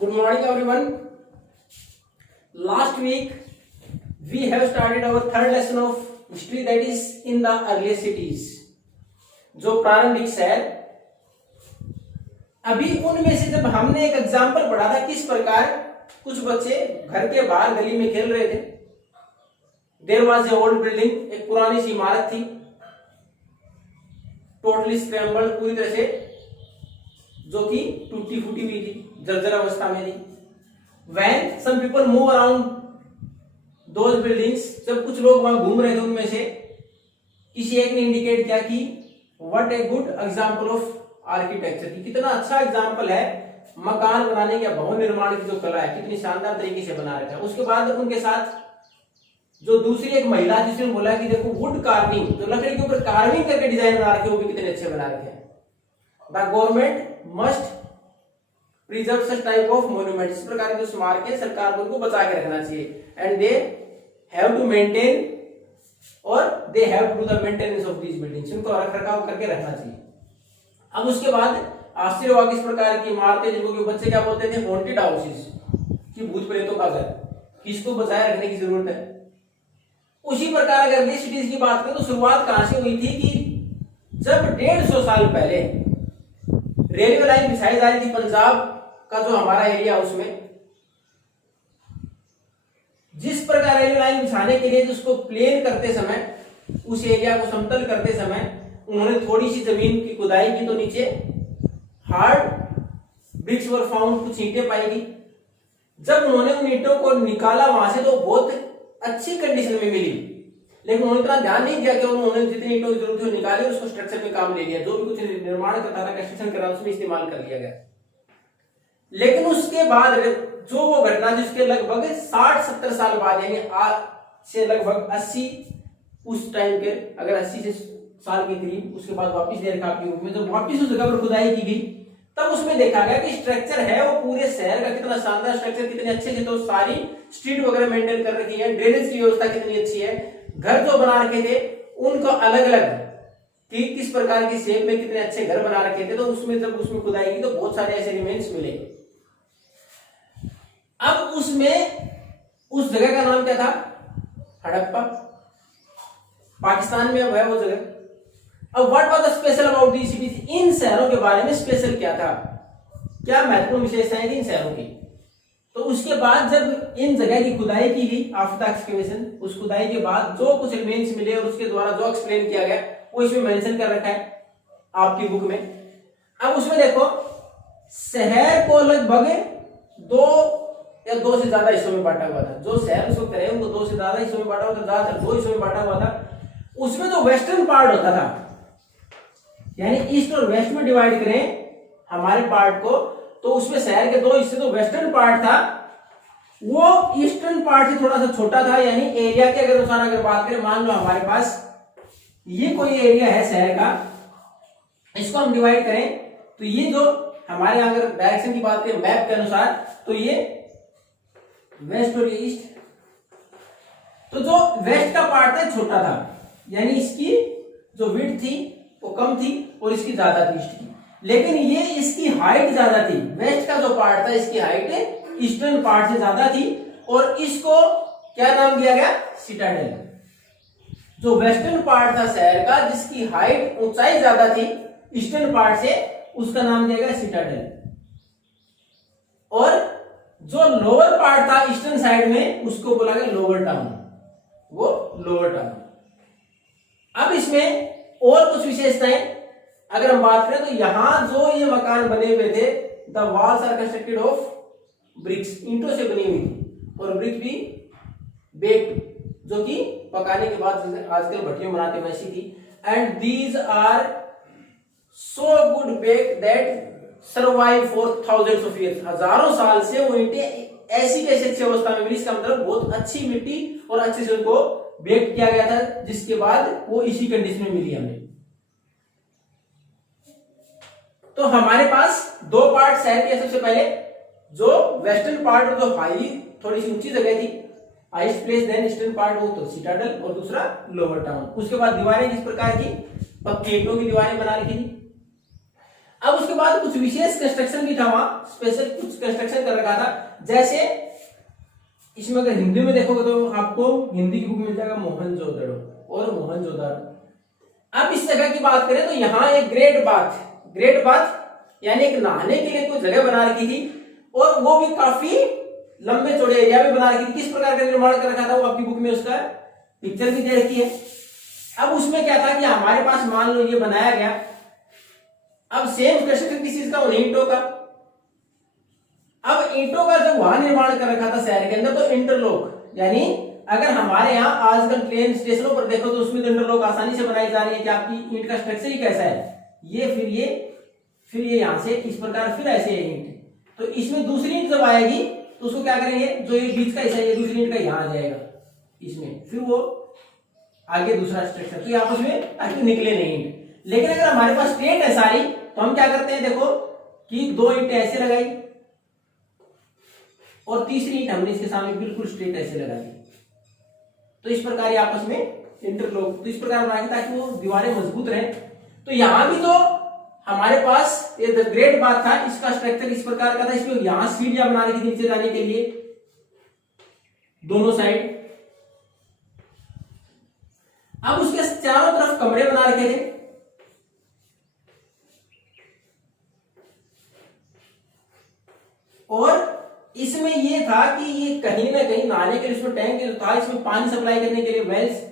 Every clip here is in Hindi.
Good morning, everyone. Last week we have started our third lesson of history, that is in the earliest cities. जो प्रारंभिक शहर, अभी उनमें से जब हमने एक एग्जाम्पल पढ़ा था किस प्रकार कुछ बच्चे घर के बाहर गली में खेल रहे थे. There was a old building, एक पुरानी सी इमारत थी, टोटली स्क्रैम्बल्ड, पूरी तरह से जो कि टूटी फूटी हुई थी, जर्जर अवस्था में थी. When some people move around those buildings, जब कुछ लोग वहां घूम रहे थे उनमें से किसी एक ने इंडिकेट किया कि what a good example of architecture, की कितना अच्छा एग्जांपल है मकान बनाने या भवन निर्माण की जो कला है, कितनी शानदार तरीके से बना रखा है. उसके बाद उनके साथ जो दूसरी एक महिला जिसने बोला कि देखो वुड कार्विंग, जो लकड़ी के ऊपर कार्विंग करके डिजाइन बना रखे वो भी कितने अच्छे बना रखे हैं. The government must preserve such type of monument, इस प्रकार के जो स्मारक है सरकार को उनको बचा के रखना चाहिए. And they have to maintain और they have to do the maintenance of these buildings, उनको रख रखाव करके रखना चाहिए. अब उसके बाद आश्चर्य हुआ किस प्रकार की इमारतें जिनको कि बच्चे क्या बोलते थे, हॉन्टेड हाउसेस, कि भूत प्रेतों का घर, किसको बचाए रखने की जरूरत है. उसी प्रकार अगर ये सिटीज की बात करें तो शुरुआत कहां से हुई थी कि जब 150 साल पहले रेलवे लाइन बिछाई जा रही थी पंजाब का जो हमारा एरिया, उसमें जिस प्रकार रेलवे लाइन बिछाने के लिए जिसको प्लेन करते समय, उस एरिया को समतल करते समय उन्होंने थोड़ी सी जमीन की खुदाई की तो नीचे हार्ड ब्रिक्स वर फाउंड, कुछ ईंटें पाई गई. जब उन्होंने उन ईंटों को निकाला वहां से तो बहुत अच्छी कंडीशन में मिली, लेकिन उन्होंने इतना ध्यान नहीं दिया कि उन्होंने जितनी ईंटों की जरूरत थी निकाली, उसको स्ट्रक्चर में काम ले लिया, जो भी कुछ निर्माण करता था, कंस्ट्रक्शन कर रहा उसमें इस्तेमाल कर लिया गया. लेकिन उसके बाद जो वो घटना जिसके लगभग 60-70 साल बाद, यानी आज से लगभग 80, उस टाइम के अगर 80 से साल के करीब, उसके बाद वापिस देर काफी रूप में जब वापिस उस जगह पर खुदाई की गई तब उसमें देखा गया कि स्ट्रक्चर है वो पूरे शहर का कितना शानदार स्ट्रक्चर, कितने अच्छे से तो सारी स्ट्रीट वगैरह मेंटेन कर रखी है, ड्रेनेज की व्यवस्था कितनी अच्छी है, घर जो बना रखे थे उनको अलग अलग कि किस प्रकार की शेप में कितने अच्छे घर बना रखे थे. तो उसमें जब उसमें खुदाई की तो बहुत सारे ऐसे रिमेन्स मिले. अब उसमें उस जगह का नाम क्या था, हड़प्पा, पाकिस्तान में अब है वो जगह. अब what was the special about these cities, इन शहरों के बारे में स्पेशल क्या था, क्या महत्वपूर्ण विशेषताएं थी इन शहरों की. तो उसके बाद जब इन जगह की खुदाई की गई आफ्टर द एक्सकेवेशन, उस खुदाई के बाद जो कुछ रिमेन्स मिले और उसके द्वारा जो एक्सप्लेन किया गया वो इसमें मेंशन कर रखा है आपकी बुक में. अब उसमें देखो शहर को लगभग 2 या 2 से ज्यादा हिस्सों में बांटा हुआ था. जो शहर उस वक्त रहे उनको 2 से ज्यादा हिस्सों में बांटा हुआ था, ज्यादातर 2 हिस्सों में बांटा हुआ था. उसमें जो वेस्टर्न पार्ट होता था, यानी ईस्ट और वेस्ट में डिवाइड करें हमारे पार्ट को, तो उसमें शहर के 2 हिस्से, तो वेस्टर्न पार्ट था वो ईस्टर्न पार्ट से थोड़ा सा छोटा था. यानी एरिया के अगर अनुसार अगर बात करें, मान लो हमारे पास ये कोई एरिया है शहर का, इसको हम डिवाइड करें तो ये जो हमारे यहां अगर डायरेक्शन की बात करें मैप के अनुसार, तो ये वेस्ट और ईस्ट, तो जो वेस्ट का पार्ट था छोटा था, यानी इसकी जो विड्थ थी वो कम थी और इसकी ज्यादा थी ईस्ट की. लेकिन ये इसकी हाइट ज्यादा थी, वेस्ट का जो पार्ट था इसकी हाइट ईस्टर्न पार्ट से ज्यादा थी, और इसको क्या नाम दिया गया, सिटाडेल. जो वेस्टर्न पार्ट था शहर का जिसकी हाइट ऊंचाई ज्यादा थी ईस्टर्न पार्ट से, उसका नाम दिया गया सिटाडेल. और जो लोअर पार्ट था ईस्टर्न साइड में उसको बोला गया लोअर टाउन, वो लोअर टाउन. अब इसमें और कुछ विशेषताएं अगर हम बात करें तो यहां जो ये मकान बने हुए थे, the walls are constructed of bricks, ईंटों से बनी हुई थी, और ब्रिक भी बेक्ड, जो कि पकाने के बाद आजकल भट्टियों बनाते वैसी थी. And these are so good baked that survive for thousands of years, हजारों साल से वो ईंटें ऐसी कैसी अच्छी अवस्था में मिली. इसका मतलब बहुत अच्छी मिट्टी और अच्छे से उनको बेक किया गया था, जिसके बाद वो इसी कंडीशन में मिली हमें. तो हमारे पास 2 पार्ट शहर के, सबसे पहले जो वेस्टर्न पार्ट जो हाई थोड़ी सी ऊंची जगह थी, highest place, then eastern part वो तो सिटाडेल, और दूसरा लोअर टाउन. उसके बाद दीवारें जिस प्रकार की पक्की ईंटों की दीवारें बना रखी थी. अब उसके बाद कुछ विशेष कंस्ट्रक्शन भी था वहां, स्पेशल कुछ कंस्ट्रक्शन कर रखा था। जैसे इसमें अगर हिंदी में देखोगे तो आपको हिंदी की बुक मिल जाएगा मोहनजोदड़ो और मोहनजोदड़ो। अब इस जगह की बात करें तो यहाँ एक ग्रेट बाथ यानी एक नहाने के लिए कोई जगह बना रखी थी, और वो भी काफी लंबे चौड़े एरिया में बना रखी थी। किस प्रकार का निर्माण कर रखा था वो आपकी बुक में उसका पिक्चर भी दे रखी है। अब उसमें क्या था कि हमारे पास मान लो ये बनाया गया, अब सेम कंस्ट्रक्शन किस चीज का, ईंटों का। अब ईंटों का जब वहां निर्माण कर रखा था शहर के अंदर, तो इंटरलॉक यानी अगर हमारे यहाँ आजकल ट्रेन स्टेशनों पर देखो तो उसमें तो इंटरलॉक आसानी से बनाई जा रही है कि आपकी ईंट का स्ट्रक्चर ही कैसा है, ये फिर ये यहां से इस प्रकार, फिर ऐसे ईंट। तो इसमें दूसरी ईंट जब आएगी तो उसको क्या करेंगे, जो ये बीच का हिस्सा है दूसरी ईंट का यहाँ आ जाएगा इसमें, फिर वो आगे दूसरा स्ट्रक्चर, तो आपस में ताकि निकले नहीं ईंट। लेकिन अगर हमारे पास स्ट्रेट है सारी, तो हम क्या करते हैं, देखो कि दो ईंटें ऐसे लगाई और तीसरी ईंट हमने इसके सामने बिल्कुल स्ट्रेट ऐसे लगा दी। तो इस प्रकार ये आपस में इंटरलॉक, तो इस प्रकार बनाएंगे ताकि वो दीवारें मजबूत रहे। तो यहां भी तो हमारे पास ये ग्रेट बात था, इसका स्ट्रक्चर इस प्रकार का था। इसमें यहां सीढ़ियां बना रखी थी नीचे जाने के लिए दोनों साइड। अब उसके चारों तरफ कमरे बना रखे थे, और इसमें ये था कि ये कहीं ना कहीं नहाने के लिए इसमें टैंक था, इसमें पानी सप्लाई करने के लिए वेल्स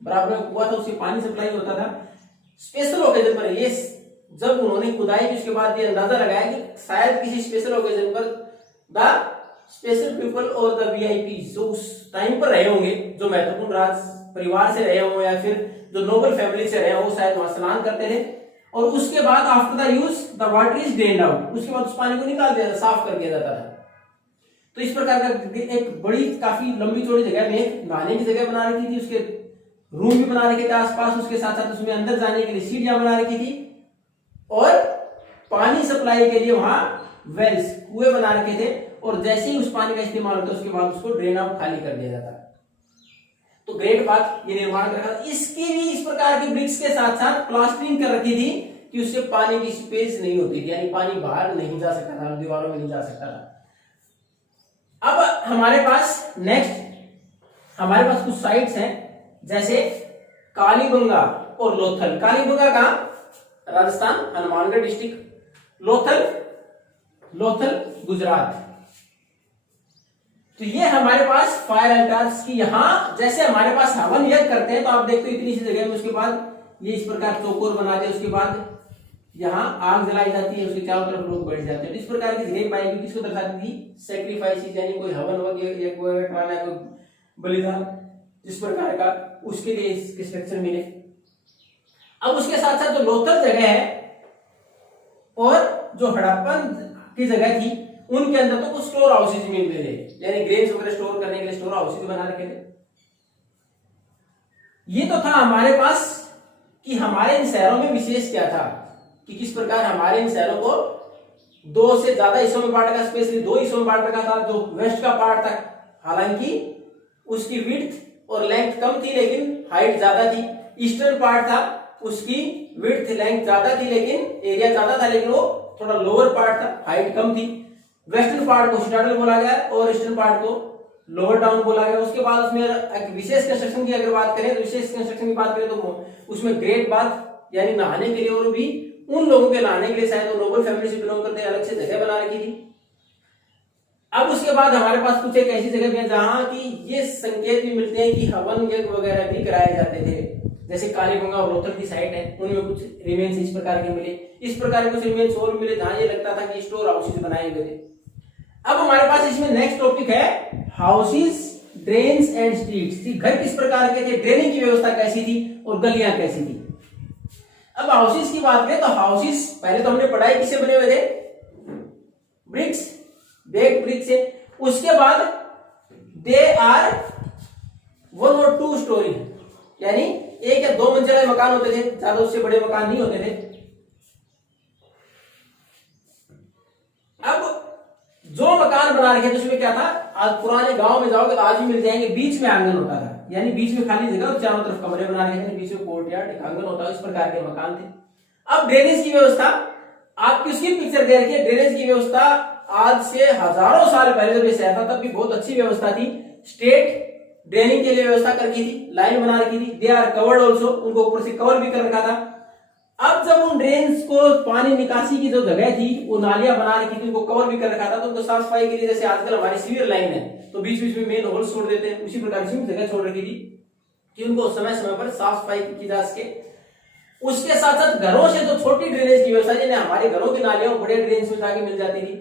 बराबर हुआ था, उससे पानी सप्लाई होता था। स्पेशल ओकेजन पर ये जब उन्होंने खुदाई की उसके बाद ये अंदाजा लगाया कि शायद किसी स्पेशल ओकेजन पर द स्पेशल पीपल और द वीआईपी जो उस टाइम पर रहे होंगे, जो महत्वपूर्ण राज परिवार से रहे हों या फिर जो नोबल फैमिली से रहे हों, वो शायद वहां स्नान करते थे। और उसके बाद after the use the water is drained out, उसके बाद उस पानी को निकाल दिया, साफ कर दिया जाता था। तो इस प्रकार का एक बड़ी काफी लंबी चौड़ी जगह में एक नहाने की जगह बना रखी थी, उसके रूम भी बना रखे थे आसपास, उसके साथ साथ उसमें अंदर जाने के लिए सीढ़ियां बना रखी थी, और पानी सप्लाई के लिए वहां वेल्स कुएं बना रखे थे। और जैसे ही उस पानी का इस्तेमाल होता है उसके बाद उसको ड्रेन आउट खाली कर दिया जाता है। तो ग्रेट बाथ ये निर्माण कर रखा था। इसकी भी इस प्रकार की ब्रिक्स के साथ साथ प्लास्टरिंग कर रखी थी कि उससे पानी की स्पेस नहीं होती थी, यानी पानी बाहर नहीं जा सकता था, दीवारों में नहीं जा सकता था। अब हमारे पास नेक्स्ट हमारे पास कुछ साइट्स हैं, जैसे कालीबंगा और लोथल। कालीबंगा का राजस्थान हनुमानगढ़ डिस्ट्रिक्ट, लोथल गुजरात। तो ये हमारे पास फायर अल्टार्स की, यहां जैसे हमारे पास हवन यज्ञ करते हैं तो आप देखते हो इतनी सी जगह में, उसके बाद ये इस प्रकार चौकोर बना दिया, उसके बाद यहाँ आग जलाई जाती है, उसके चारों तरफ लोग बैठ जाते हैं। इस प्रकार की जगह पाएगी, किसको दर्शाती थी, सेक्रीफाइस, यानी कोई हवन यज्ञ कराना, कोई बलिदान, जिस प्रकार का, उसके लिए इसके स्ट्रक्चर मिले। अब उसके साथ साथ जो लोथल जगह है और जो हड़प्पन की जगह थी, उनके अंदर तो कुछ स्टोर हाउसेज मिलते थे, यानी ग्रेन्स वगैरह स्टोर करने के लिए स्टोर हाउसेज बना रखे थे। ये तो था हमारे पास कि हमारे इन शहरों में विशेष क्या था, कि किस प्रकार हमारे इन शहरों को दो से ज्यादा हिस्सों में बांट रखा, स्पेशली दो हिस्सों में बांट रखा था। जो वेस्ट का पार्ट था, हालांकि उसकी विड्थ और लेंथ कम थी लेकिन हाइट ज्यादा थी। ईस्टर्न पार्ट था, उसकी विड्थ लेंथ ज्यादा थी लेकिन एरिया ज्यादा था, लेकिन वो थोड़ा लोअर पार्ट था, हाइट कम थी। वेस्टर्न पार्ट को सिटाडल बोला गया और ईस्टर्न पार्ट को लोअर टाउन बोला गया। उसके बाद उसमें एक विशेष कंस्ट्रक्शन की अगर बात करें, तो विशेष कंस्ट्रक्शन की बात करें तो उसमें ग्रेट बाथ यानी नहाने के लिए, और भी उन लोगों के नहाने के लिए, शायद वो नोबल फैमिली से बिलोंग करते हैं, अलग से जगह बना रखी थी। अब उसके बाद हमारे पास कुछ एक ऐसी जगह भी है जहां की ये संकेत भी मिलते हैं कि हवन यज्ञ वगैरह भी कराए जाते थे, जैसे कालीबंगा और लोथल की साइट है, उनमें कुछ रिमेन्स इस प्रकार के मिले। इस प्रकार के कुछ रिमेन्स और मिले जहां ये लगता था कि स्टोर हाउसेज बनाए हुए थे। अब हमारे पास इसमें नेक्स्ट टॉपिक है हाउसेज, ड्रेन्स एंड स्ट्रीट्स। घर किस प्रकार के थे, ड्रेनिंग की व्यवस्था कैसी थी और गलियां कैसी थी। अब हाउसेज की बात करें तो हाउसेज पहले तो हमने पढ़ाई किससे बने हुए थे, ब्रिक्स, बेक्ड ब्रिक्स से। उसके बाद दे आर 1 और 2 स्टोरी, यानी 1 या 2 मंजिला मकान होते थे, ज्यादा उससे बड़े मकान नहीं होते थे। अब जो मकान बना रखे थे उसमें क्या था, आज पुराने गांव में जाओगे तो आज भी मिल जाएंगे, बीच में आंगन होता था, यानी बीच में खाली जगह और चारों तरफ कमरे बना रखे थे, बीच में कोर्टयार्ड, एक आंगन होता है, इस प्रकार के मकान थे। अब ड्रेनेज की व्यवस्था आप किसकी पिक्चर दे रखी है? ड्रेनेज की व्यवस्था आज से हजारों साल पहले जब ये शहर था तब भी बहुत अच्छी व्यवस्था थी। स्टेट ड्रेनिंग के लिए व्यवस्था कर रखी थी, लाइन बना रखी थी, दे आर कवर्ड ऑल्सो, उनको ऊपर से कवर भी कर रखा था। अब जब उन ड्रेन्स को पानी निकासी की जो जगह थी वो नालियां बना रखी थी, उनको कवर भी कर रखा था, तो उनको साफ सफाई के लिए जैसे आजकल हमारी सीवर लाइन है तो बीच बीच में मेन होल छोड़ देते हैं, उसी प्रकार की जगह छोड़ रखी थी कि उनको समय समय पर साफ सफाई की जा सके। उसके साथ साथ घरों से जो छोटी ड्रेनेज की व्यवस्था, जिन्हें हमारे घरों की नालियों बड़े ड्रेनेज में जाके मिल जाती थी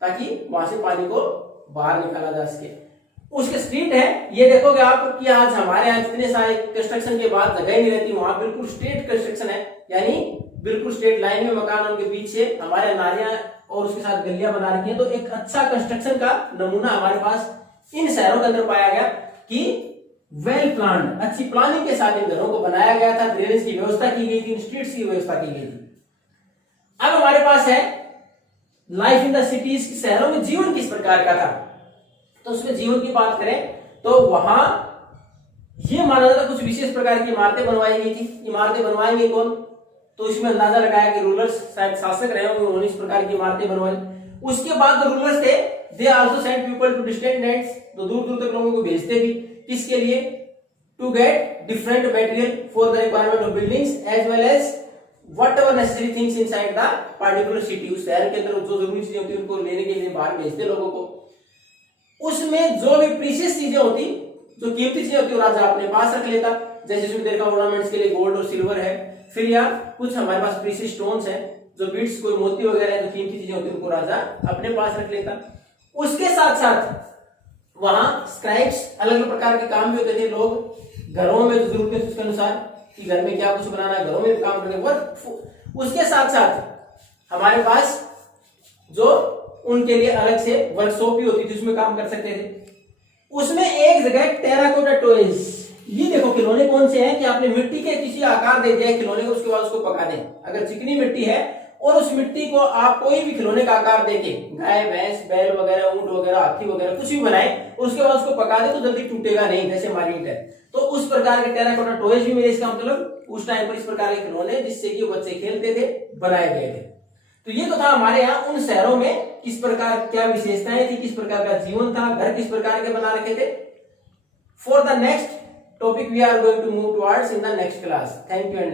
ताकि वहां से पानी को बाहर निकाला जा सके। उसके स्ट्रीट है, ये देखोगे आप कि आज हमारे यहाँ जितने सारे कंस्ट्रक्शन के बाद जगह नहीं रहती, वहां बिल्कुल स्ट्रेट कंस्ट्रक्शन है, यानी बिल्कुल स्ट्रेट लाइन में मकान, उनके बीच से हमारे नालियां और उसके साथ गलियां बना रखी है। तो एक अच्छा कंस्ट्रक्शन का नमूना हमारे पास इन शहरों के अंदर पाया गया कि वेल प्लान्ड, अच्छी प्लानिंग के साथ इन घरों को बनाया गया था, ड्रेनेज की व्यवस्था की गई थी, स्ट्रीट्स की व्यवस्था की गई थी। अब हमारे पास है लाइफ इन द सिटीज, शहरों में जीवन किस प्रकार का था। तो उसमें जीवन की बात करें तो वहां ये माना जाता कुछ विशेष प्रकार की इमारतें बनवाई गई थी। इमारतें बनवाई गई कौन? तो इसमें अंदाजा लगाया कि रूलर्स, शायद शासक रहे होंगे, उन्होंने इस प्रकार की इमारतें बनवाई। उसके बाद जो रूलर्स थे they also send people to distant lands, तो दूर दूर तक लोगों को भेजते भी, किसके लिए? To get different material for the requirement of buildings as well as whatever necessary things inside the particular city। उस शहर के अंदर जो जरूरी चीजें होती है उनको लेने के लिए बाहर भेजते लोगों को। उसमें जो भी प्रीशियस चीजें होती, जो कीमती चीजें होती, वो राजा अपने पास रख लेता। जैसे इसमें देखा ऑर्नामेंट्स के लिए गोल्ड और सिल्वर है, फिर या कुछ हमारे पास प्रीशियस स्टोन्स है, जो बीट्स, कोई मोती वगैरह है, जो कीमती चीजें होती है उनको राजा अपने पास रख लेता। उसके साथ साथ वहां स्क्राइब्स, अलग अलग प्रकार के काम भी होते थे। लोग घरों में जो जरूरत है उसके अनुसार कि घर में क्या कुछ बनाना है, घरों में भी काम करने। उसके साथ साथ हमारे पास जो उनके लिए अलग से वर्कशॉप भी होती थी, उसमें काम कर सकते थे। उसमें एक जगह टेराकोटा टॉयज, ये देखो खिलौने कौन से हैं कि आपने मिट्टी के किसी आकार दे दिया खिलौने को, उसके बाद उसको पका दें। अगर चिकनी मिट्टी है और उस मिट्टी को आप कोई भी खिलौने का आकार देके गाय, भैंस, बैल वगैरह, ऊंट वगैरह, हाथी वगैरह कुछ भी बनाए, उसके बाद उसको पका दे तो जल्दी टूटेगा नहीं, जैसे हमारी ईंट है। तो उस प्रकार के टेराकोटा टॉयज भी मेरे, इसका मतलब उस टाइम पर इस प्रकार के खिलौने जिससे कि बच्चे खेलते थे बनाए गए थे। तो ये तो था हमारे यहाँ उन शहरों में किस प्रकार क्या विशेषताएं थी, किस प्रकार का जीवन था, घर किस प्रकार के बना रखे थे। For the next topic we are going to move towards in the next class. Thank you and